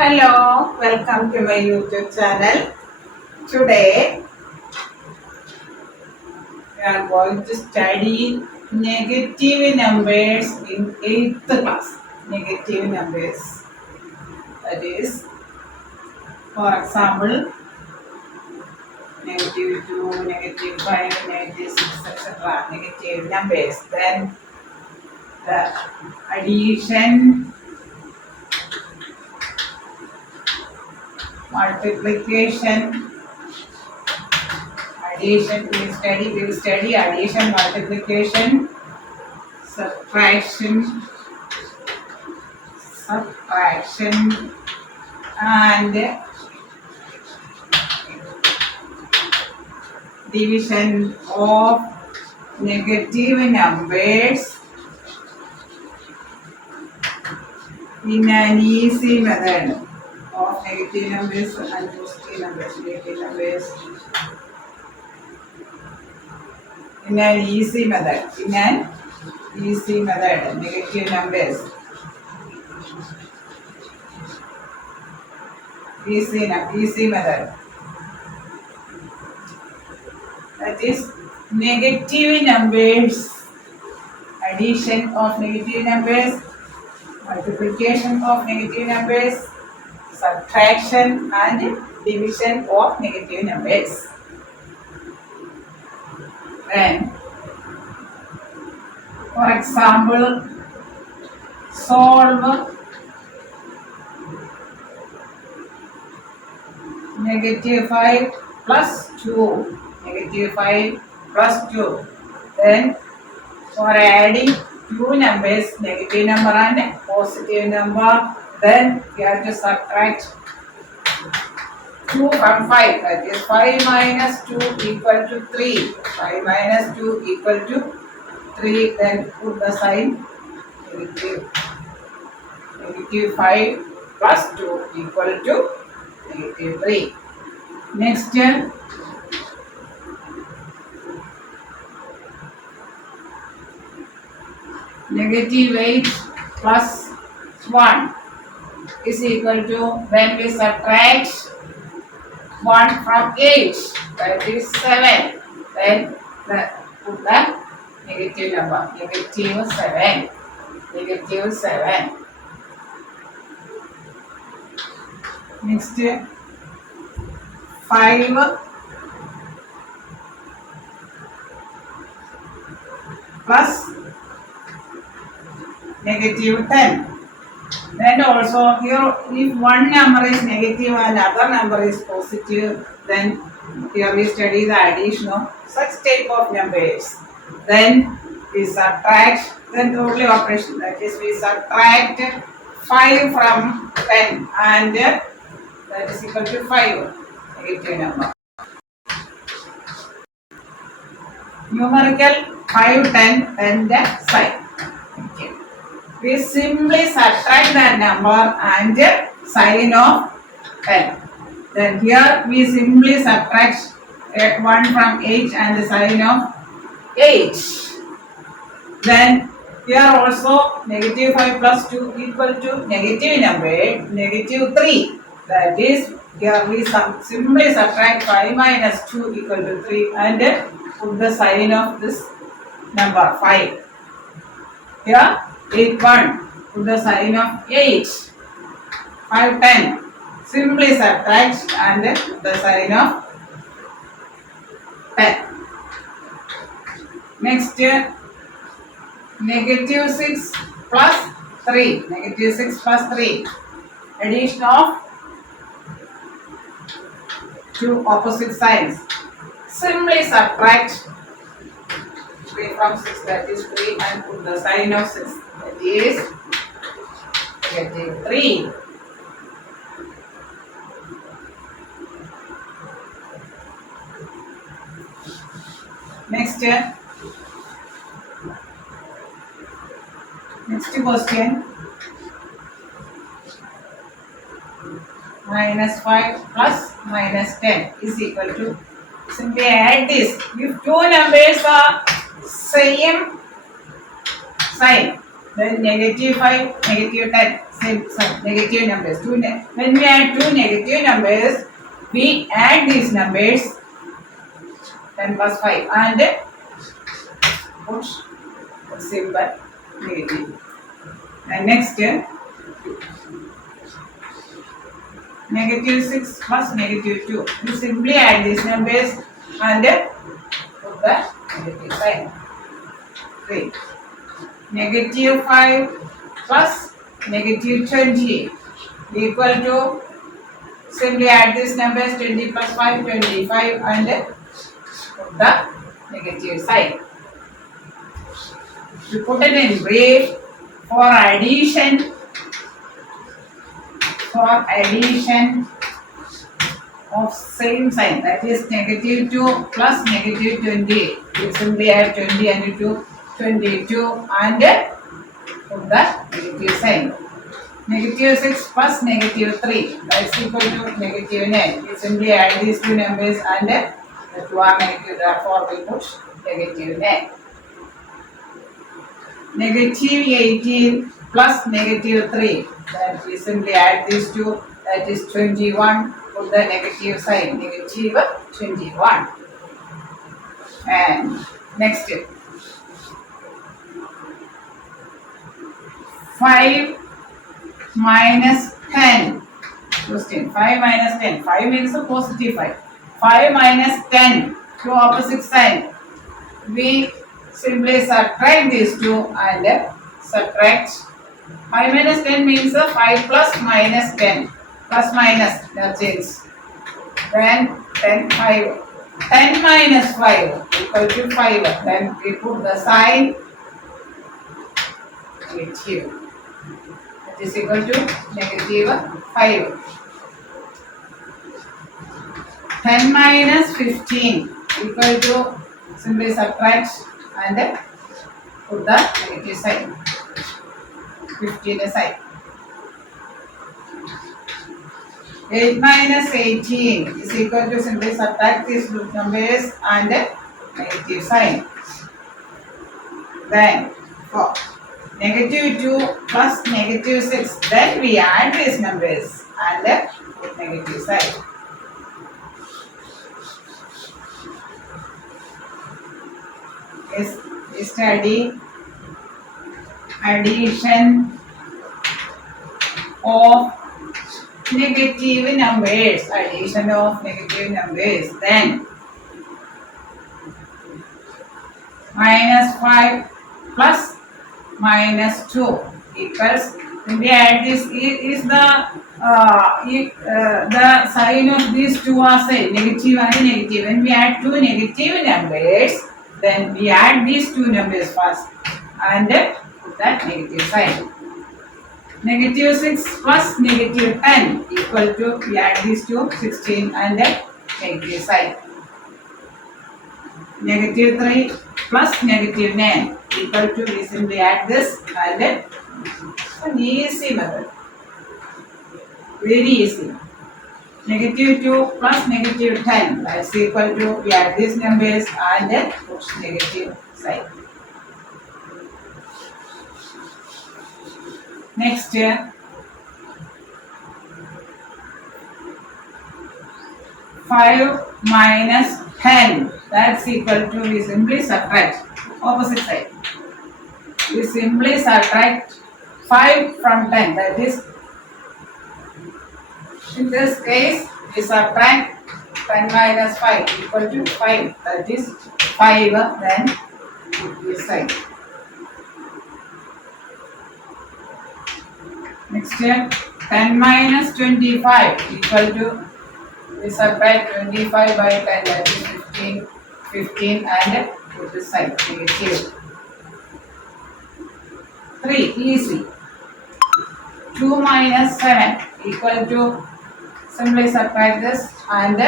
Hello, welcome to my YouTube channel. Today we are going to study negative numbers in 8th class. Negative numbers. That is, for example, negative 2, negative 5, negative 6, etc. Negative numbers. Then the addition, multiplication, we will study addition, multiplication, subtraction, and division of negative numbers in an easy method of negative numbers and positive numbers, negative numbers in an easy method, negative numbers, easy method. That is negative numbers, addition of negative numbers, multiplication of negative numbers, subtraction and division of negative numbers. Then, for example, solve negative 5 plus 2. Negative 5 plus 2. Then, for adding two numbers, negative number and positive number, then we have to subtract 2 from 5. That is 5 minus 2 equal to 3. 5 minus 2 equal to 3. Then put the sign negative. Negative 5 plus 2 equal to negative 3. Next, negative 8 plus 1 is equal to, when we subtract 1 from 8, that is 7. Then put the negative number, negative 7. Negative 7. Next, 5 plus negative 10. Then also here, if one number is negative and other number is positive, then here we study the addition of such type of numbers. Then we subtract, then totally operation, that is we subtract 5 from 10 and that is equal to 5, negative number. Numerical 5, 10, then the sign. Okay. We simply subtract the number and sign of 10. Then here we simply subtract 1 from 8 and the sign of 8. Then here also negative 5 plus 2 equal to negative number, negative 3. That is, here we simply subtract 5 minus 2 equal to 3 and put the sign of this number 5. Here 8, 1, put the sign of 8. 5, 10. Simply subtract and put the sign of 10. Next, negative 6 plus 3. Negative 6 plus 3. Addition of two opposite signs. Simply subtract 3 from 6, that is 3, and put the sign of 6. That is negative 3. Next question. Minus 5 plus minus 10 is equal to, simply add this. If two numbers are same sign, then negative 5, negative 10. negative numbers. When we add two negative numbers, we add these numbers 10 plus 5 and put the symbol negative. And next, negative 6 plus negative 2. You simply add these numbers and put the negative sign. 3. Negative 5 plus negative 20 equal to, simply add these numbers, 20 plus 5, 25 and put the negative sign. To put it in brief, for addition of same sign, that is negative 2 plus negative 20, you simply add 20 and 2, 22 and put the negative sign. Negative 6 plus negative 3, that's equal to negative 9. You simply add these two numbers and the two are negative, therefore we put negative 9. Negative 18 plus negative 3, that we simply add these two, that is 21, put the negative sign, negative 21. And next, 5 minus 10. Question, 5 minus 10. 5 means a positive 5. 5 minus 10, two opposite sign. We simply subtract these two and subtract. 5 minus 10 means 5 plus minus 10. Plus minus, that is. Then 10, 5. 10 minus 5 equal to 5. Then we put the sign negative. That is equal to negative 5. 10 minus 15 equal to, simply subtract and put the negative sign. 15 aside. 8 minus 18 is equal to, simply subtract these numbers and negative sign. Then for negative 2 plus negative 6, then we add these numbers and put negative sign. Yes, we study addition of negative numbers. Addition of negative numbers. Then minus 5 plus minus 2 equals, when we add this, is the sign of these two are same, negative and negative. When we add two negative numbers, then we add these two numbers first and put that negative sign. Negative 6 plus negative 10 equal to, we add these two, 16 and negative sign. Negative 3 plus negative 9 equal to, we simply add this and an easy method. Very easy. Negative 2 plus negative 10, that's equal to, we add these numbers and put negative sign. Next, 5 minus 10, that's equal to, we simply subtract opposite side. We simply subtract 5 from 10, that is, in this case, we subtract 10 minus 5 equal to 5, that is 5, then put this side. Next, 10 minus 25 equal to, we subtract 25 by 10, that is 15, 15 and put this side, negative. 3, easy. 2 minus 7 equal to, simply subtract this and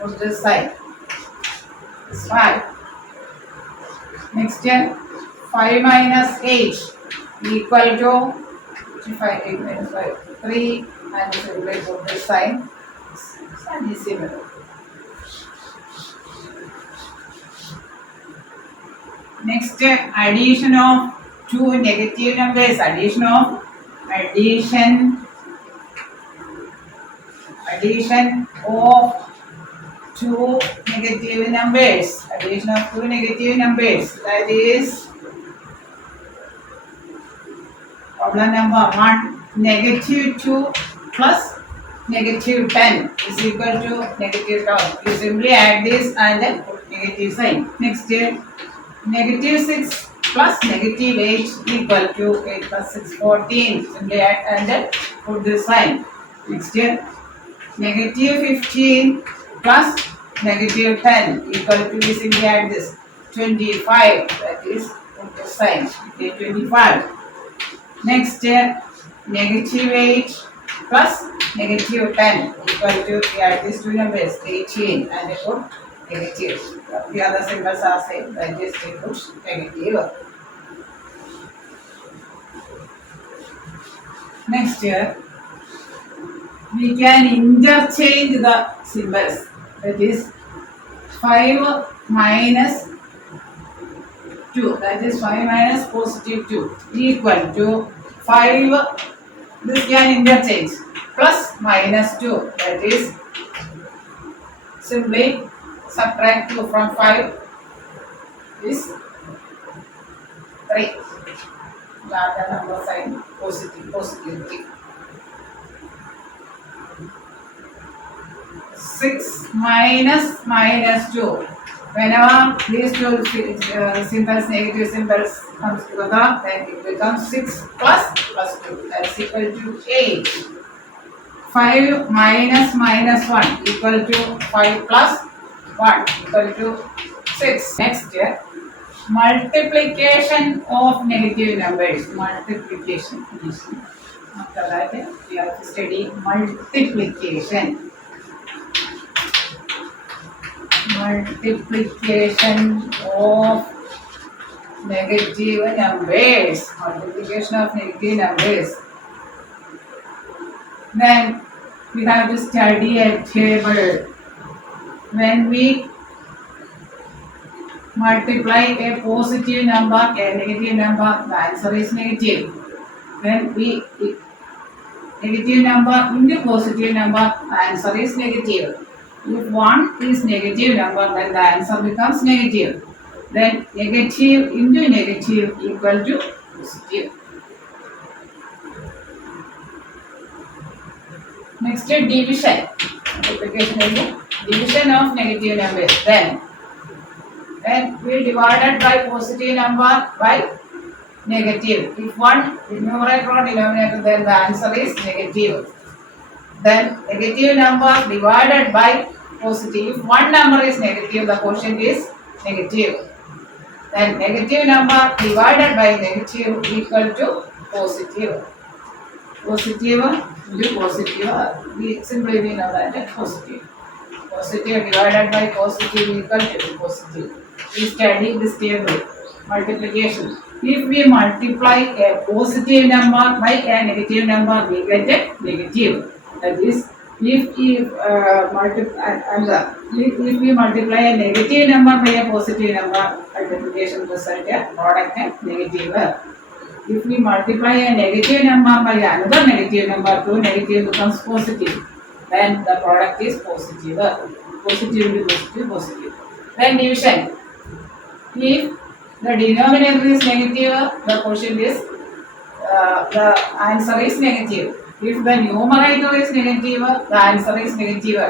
put this side. It's 5. Next, 5 minus 8 equal to, 5, 8 minus 5, 3 and simply put this sign. It's an easy method. Next, addition of two negative numbers. Addition of addition of two negative numbers. Addition of two negative numbers. That is problem number 1. Negative 2 plus negative 10 is equal to negative 12. You simply add this and then put negative sign. Next, negative 6 plus negative 8 equal to 8 plus 6, 14. Simply add and then put this sign. Next, negative 15 plus negative 10 equal to, we simply add this, 25. That is, put the sign. Okay, 25. Next, negative 8 plus negative 10 equal to, we add these two numbers, 18, and they put negative. The other symbols are same, that is, they put negative. Next, we can interchange the symbols. That is 5 minus 2. That is 5 minus positive 2 equal to 5. This can interchange. Plus minus 2. That is simply subtract 2 from 5 is 3. Larger number sign positive 3. 6 minus minus 2. Whenever these two symbols, negative symbols comes together, then it becomes 6 plus 2. That is equal to 8. 5 minus minus 1 equal to 5 plus 1 equal to 6. Next, multiplication of negative numbers. Multiplication. After that, we have to study multiplication. Multiplication of negative numbers. Multiplication of negative numbers. Then we have to study a table. When we multiply a positive number, a negative number, the answer is negative. When we negative number into positive number, the answer is negative. If 1 is negative number, then the answer becomes negative. Then negative into negative equal to positive. Next, division. Multiplication is division of negative numbers. Then we divided by positive number by negative. If one numerator or denominator, then the answer is negative. Then negative number divided by positive. If one number is negative, the quotient is negative. Then negative number divided by negative equal to positive. Positive into positive. We simply know that positive. Positive divided by positive equal to positive. We study this table. Multiplication. If we multiply a positive number by a negative number, we get a negative. That is, if we multiply a negative number by a positive number, multiplication result a product a negative. If we multiply a negative number by another negative number, two negative becomes positive. Then the product is positive. Positive into positive, positive. Then division. If the denominator is negative, the quotient is the answer is negative. If the numerator is negative, the answer is negative.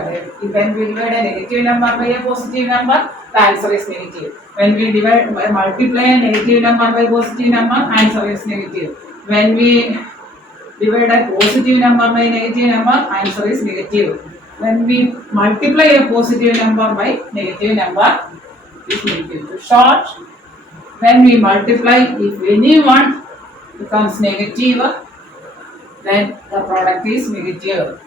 When we divide a negative number by a positive number, the answer is negative. When we multiply a negative number by positive number, answer is negative. When we divide a positive number by negative number, answer is negative. When we multiply a positive number by negative number, it is negative. To short, when we multiply, if any one becomes negative, then the product is negative.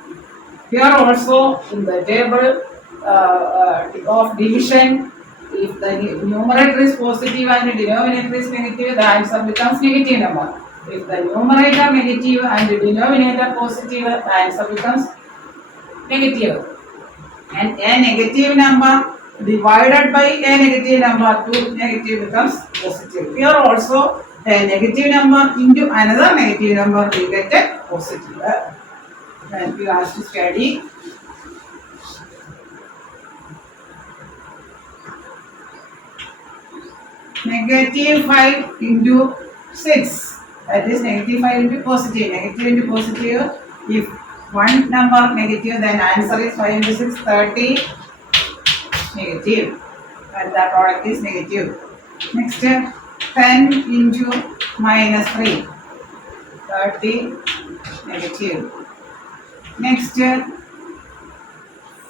Here also in the table of division, if the numerator is positive and the denominator is negative, the answer becomes negative number. If the numerator negative and the denominator positive, the answer becomes negative. And a negative number divided by a negative number, 2 negative becomes positive. Here also a negative number into another negative number, we get a positive. Then we have to study negative 5 into 6. That is negative 5 into positive. Negative into positive. If one number negative, then answer is 5 into 6, 30 negative. And the product is negative. Next, 10 into minus 3, 30 negative. Next,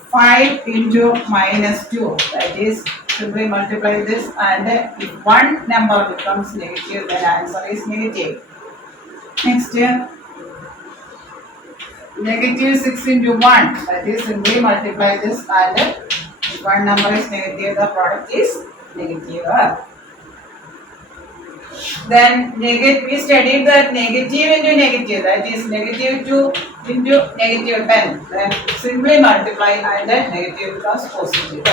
5 into minus 2, that is simply multiply this, and if one number becomes negative, then answer is negative. Next, negative 6 into 1, that is simply multiply this, and if one number is negative, the product is negative. Then we studied that negative into negative, that is negative 2 into negative 10. Then simply multiply and then negative becomes positive.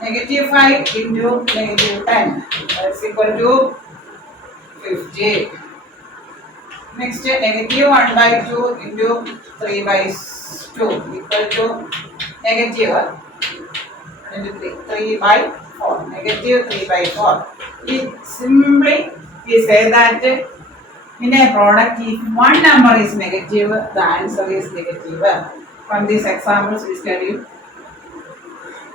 Negative 5 into negative 10, that's equal to 50. Next, negative 1 by 2 into 3 by 2 equal to negative 3 by 4. Negative 3 by 4. It simply we say that in a product, if one number is negative, the answer is negative. From these examples we studied.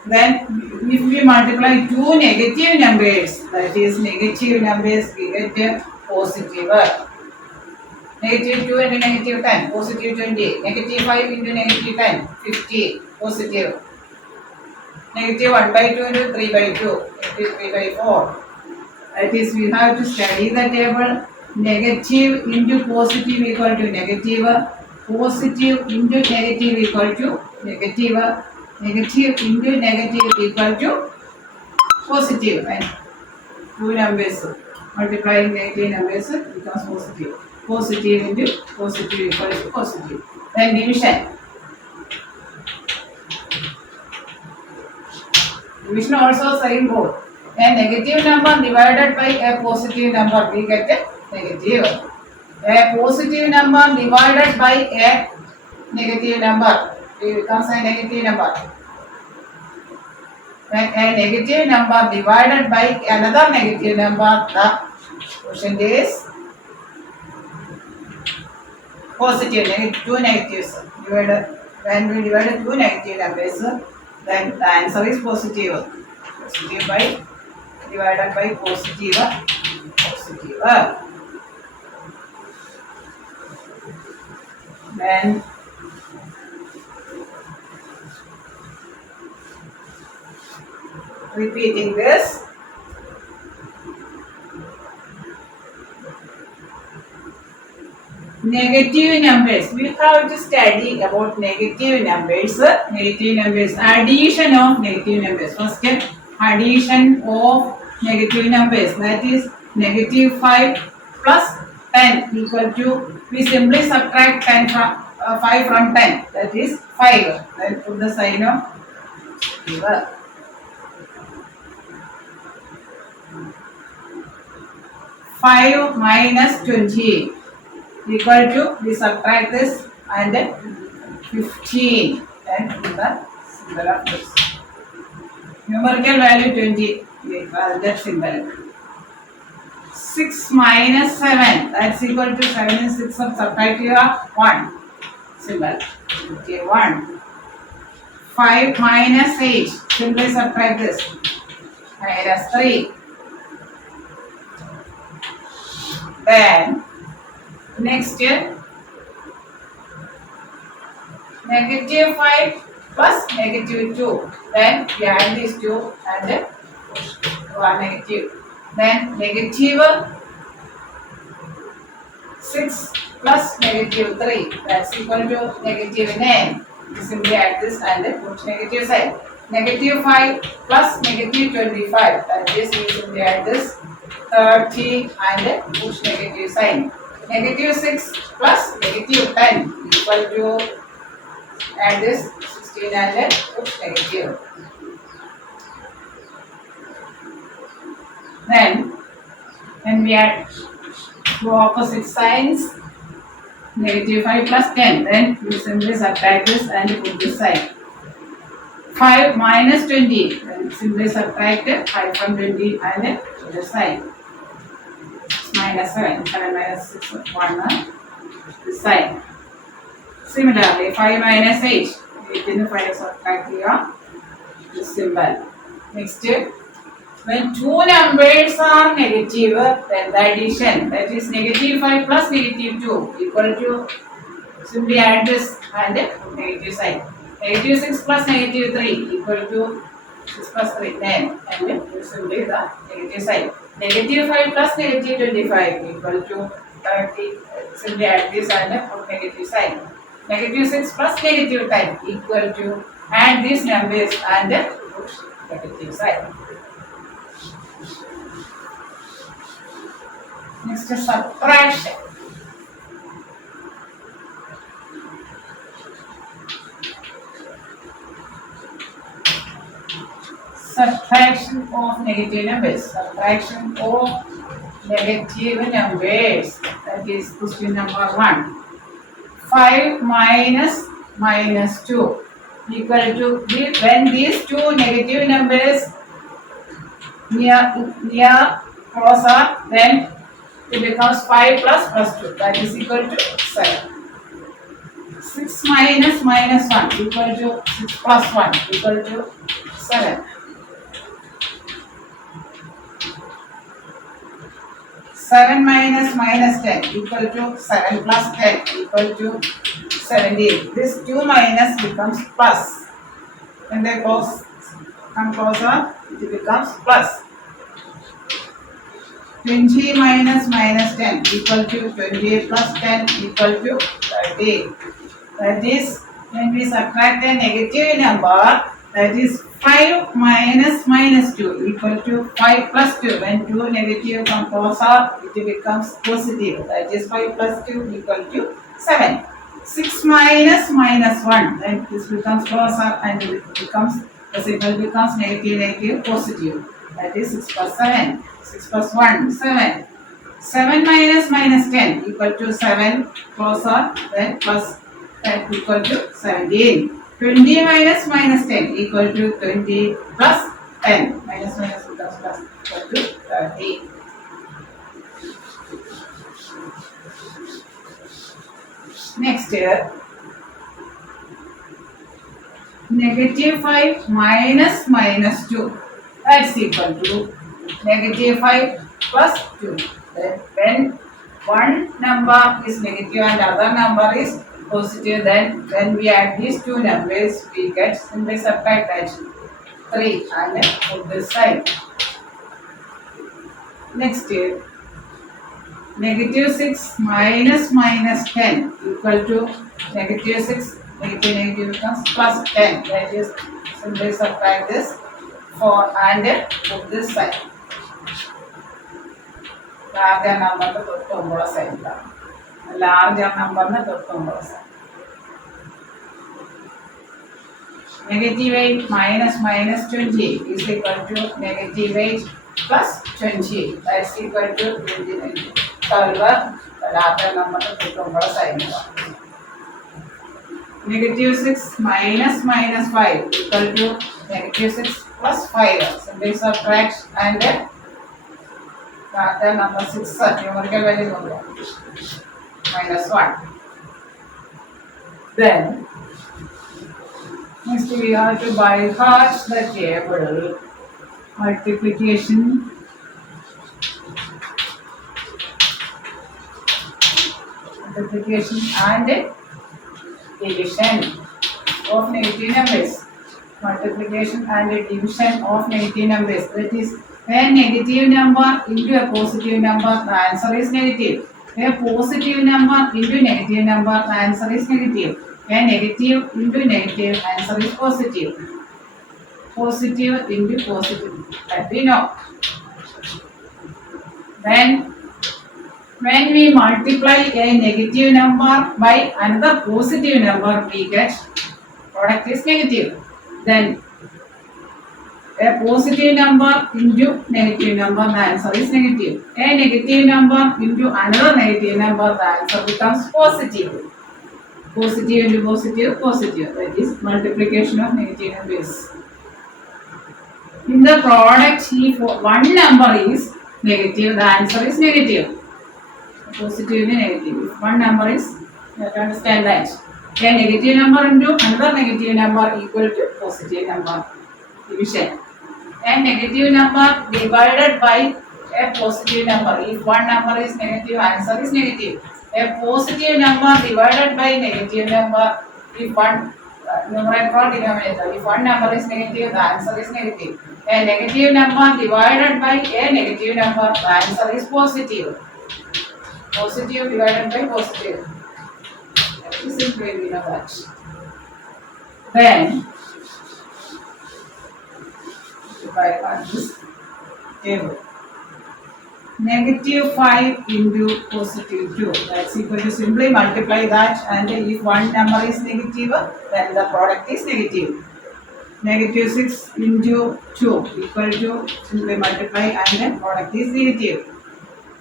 Then if we multiply two negative numbers, that is negative numbers, we get positive. Negative 2 into negative 10, positive 20. Negative 5 into negative 10, 50, positive. Negative 1 by 2 into 3 by 2, negative 3 by 4. That is, we have to study the table. Negative into positive equal to negative. Positive into negative equal to negative. Negative into negative equal to positive. And two numbers multiplying negative numbers becomes positive. Positive into positive equal to positive. Then division. Division also same rule. A negative number divided by a positive number, we get a negative. A positive number divided by a negative number, it becomes a negative number. When a negative number divided by another negative number, the quotient is positive. Two negatives. When we divide two negative numbers, then the answer is positive. Positive by divided by positive. Then repeating this, negative numbers. We have to study about negative numbers. Negative numbers. Addition of negative numbers. First, addition of negative numbers. That is negative 5 plus 10 equal to, we simply subtract 10 from 5 from 10. That is 5. Then put the sign of equal. 5 minus 20 equal to, we subtract this and 15, and put the symbol of this. Numerical value 20, that symbol. 6 minus 7, that's equal to 7 and 6 subtract your 1 symbol. Okay, 1. 5 minus 8, simply subtract this. Minus 3. Then next, negative 5 plus negative 2. Then we add these 2 and 1 negative. Then negative 6 plus negative 3. That's equal to negative 9. We simply add this and put negative sign. Negative 5 plus negative 25. That is, we simply add this 30 and put negative sign. Negative 6 plus negative 10 equal to, add this 16 and put negative. Then When we add two opposite signs, negative 5 plus 10, then you simply subtract this and put this side. 5 minus 20, then simply subtract 5 from 20 and put this side. Minus 7, 7 minus 6, 1, this side. Similarly, 5 minus 8, 8 in the 5 subtract here, this symbol. Next, when two numbers are negative, then the addition, that is negative 5 plus negative 2 equal to, simply add this and negative sign. Negative 6 plus negative 3 equal to 6 plus 3, 9, and simply the negative sign. Negative 5 plus negative 25 equal to 30, simply add this and put negative sign. Negative 6 plus negative 10 equal to, add these numbers and put negative sign. Next, subtraction. Subtraction of negative numbers. Subtraction of negative numbers. That is question number 1. 5 minus 2 equal to, when these two negative numbers near closer, then it becomes 5 plus 2, that is equal to 7. 6 minus 1 equal to 6 plus 1 equal to 7. 7 minus 10 equal to 7 plus 10 equal to 17. This 2 minus becomes plus. When they come closer, it becomes plus. 20 minus 10 equal to 20 plus 10 equal to 30. That is, when we subtract a negative number, that is 5 minus 2 equal to 5 plus 2. When two negative come closer, it becomes positive. That is 5 plus 2 equal to 7. 6 minus 1, then this becomes closer and it becomes, the symbol becomes negative, positive. That is 6 plus 7. 6 plus 1, 7. 7 minus 10 equal to 7, closer, then plus 10 equal to 17. 20 minus 10 equal to 20 plus 10. Minus becomes plus equal to 30. Next, negative 5 minus 2. That's equal to negative 5 plus 2. Then when one number is negative and other number is positive, then when we add these two numbers, we get, simply subtract that 3 and put this side. Next, negative 6 minus 10 equal to negative 6, negative becomes plus 10. That is, simply subtract this 4 and put this side. Larger number to side. Larger number to side. Negative 8 minus 20 is equal to negative 8 plus 20. That's equal to 29. Larger number to side. Negative 6 minus 5 equal to negative 6 plus 5. Simply subtract and larger number 6 numerical value minus 1. Then next we have to by heart the table multiplication, and division of negative numbers. Multiplication and division of negative numbers. That is, a negative number into a positive number, the answer is negative. A positive number into negative number, the answer is negative. A negative into negative, answer is positive. Positive into positive, that we know. Then, when we multiply a negative number by another positive number, we get product is negative. Then A positive number into negative number, the answer is negative. A negative number into another negative number, the answer becomes positive. Positive into positive, positive. That is multiplication of negative numbers. In the product, if one number is negative, the answer is negative. Positive and negative. If one number is, you have to understand that. A negative number into another negative number equal to positive number. Division. A negative number divided by a positive number. If one number is negative, answer is negative. A positive number divided by negative number. If one numerator or denominator. If one number is negative, the answer is negative. A negative number divided by a negative number, the answer is positive. Positive divided by positive. This is where we know that. Then, if I want this table, negative 5 into positive 2, that's equal to simply multiply that, and if one number is negative, then the product is negative. Negative 6 into 2 equal to simply multiply, and the product is negative.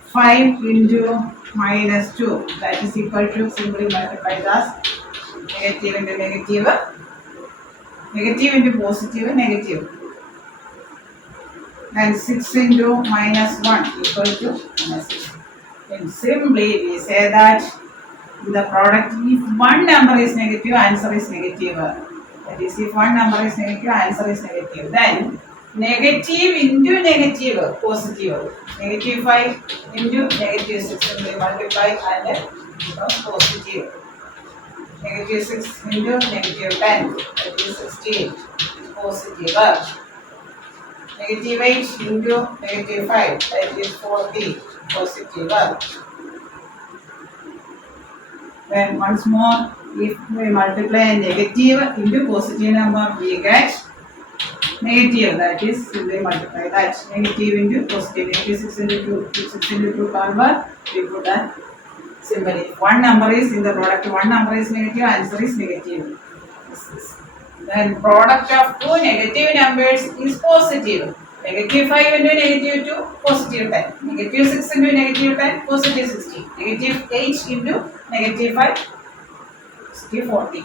5 into minus 2, that is equal to simply multiply that. Negative into negative, negative into positive, negative. And 6 into minus 1 equal to minus 6. And simply we say that the product, if one number is negative, answer is negative. That is, if one number is negative, answer is negative. Then negative into negative, positive. Negative 5 into negative 6, simply multiply, and it becomes positive. Negative 6 into negative 10, that is 16, positive. Negative 8 into negative 5, that is 40, positive. Then once more, if we multiply a negative into positive number, we get negative, that is simply multiply that. Negative into positive, negative 6 into 2, 6 into 2 convert, we put that symbol. If one number is in the product, one number is negative, answer is negative. Then product of two negative numbers is positive. Negative 5 into negative 2, positive 10. Negative 6 into negative 10, positive 60. Negative 8 into negative 5, positive 40.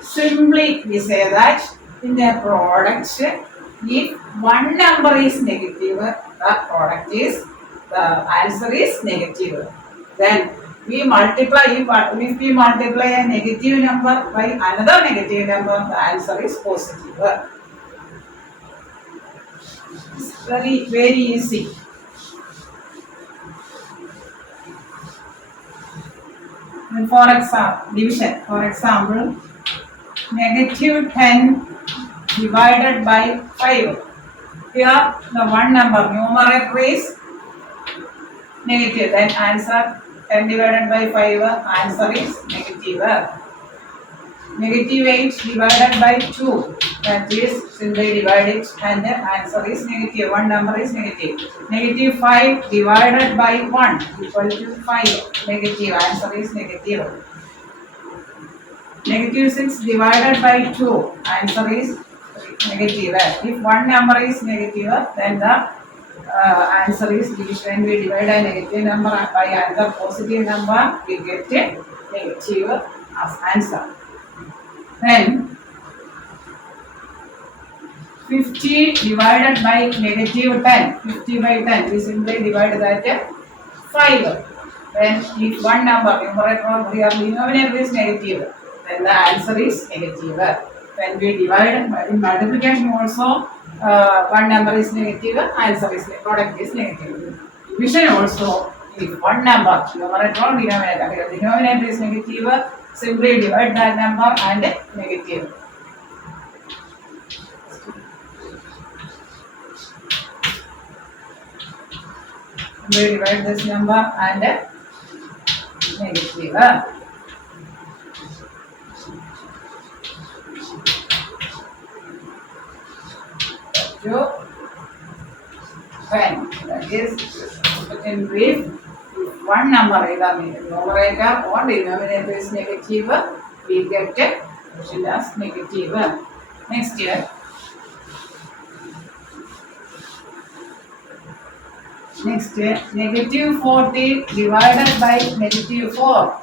Simply we say that in the product, if one number is negative, the product is, the answer is negative. Then we multiply, if we multiply a negative number by another negative number, the answer is positive. It's very, very easy. And for example, division. For example, negative 10 divided by 5. Here the one number, numerator is negative, then answer 10 divided by 5, answer is negative. Negative 8 divided by 2, that is simply divide it, and the answer is negative. One number is negative. Negative 5 divided by 1 equal to 5, negative, answer is negative. Negative 6 divided by 2, answer is negative. If one number is negative, then the answer is division. When we divide a negative number by another positive number, we get a negative as answer. Then 50 divided by negative 10, 50 by 10, we simply divide that 5. Then if one number, numerator or denominator is negative, then the answer is negative. When we divide in multiplication also, one number is negative, answer is product is negative. Division also, if one number, numerator or denominator is negative, simply divide that number and negative. We divide this number and negative. To 10. That is, in brief, if one number, either numerator or denominator is negative, we get a division as negative. Next year, Next, negative 40 divided by negative 4.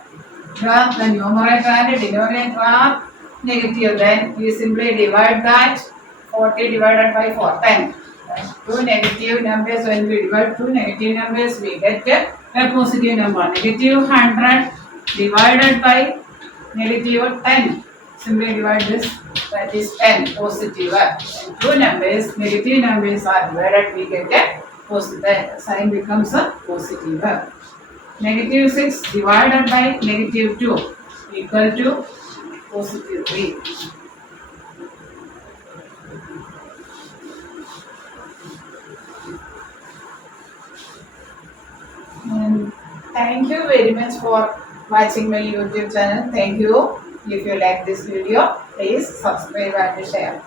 Here the numerator and denominator are negative. Then we simply divide that 40 divided by 4, 10. Two negative numbers, when we divide two negative numbers, we get a positive number. Negative 100 divided by negative 10. Simply divide this, that is 10, positive. And two numbers, negative numbers are divided, we get a positive. The sign becomes a positive. Negative 6 divided by negative 2 equal to positive 3. And thank you very much for watching my YouTube channel. Thank you. If you like this video, please subscribe and share.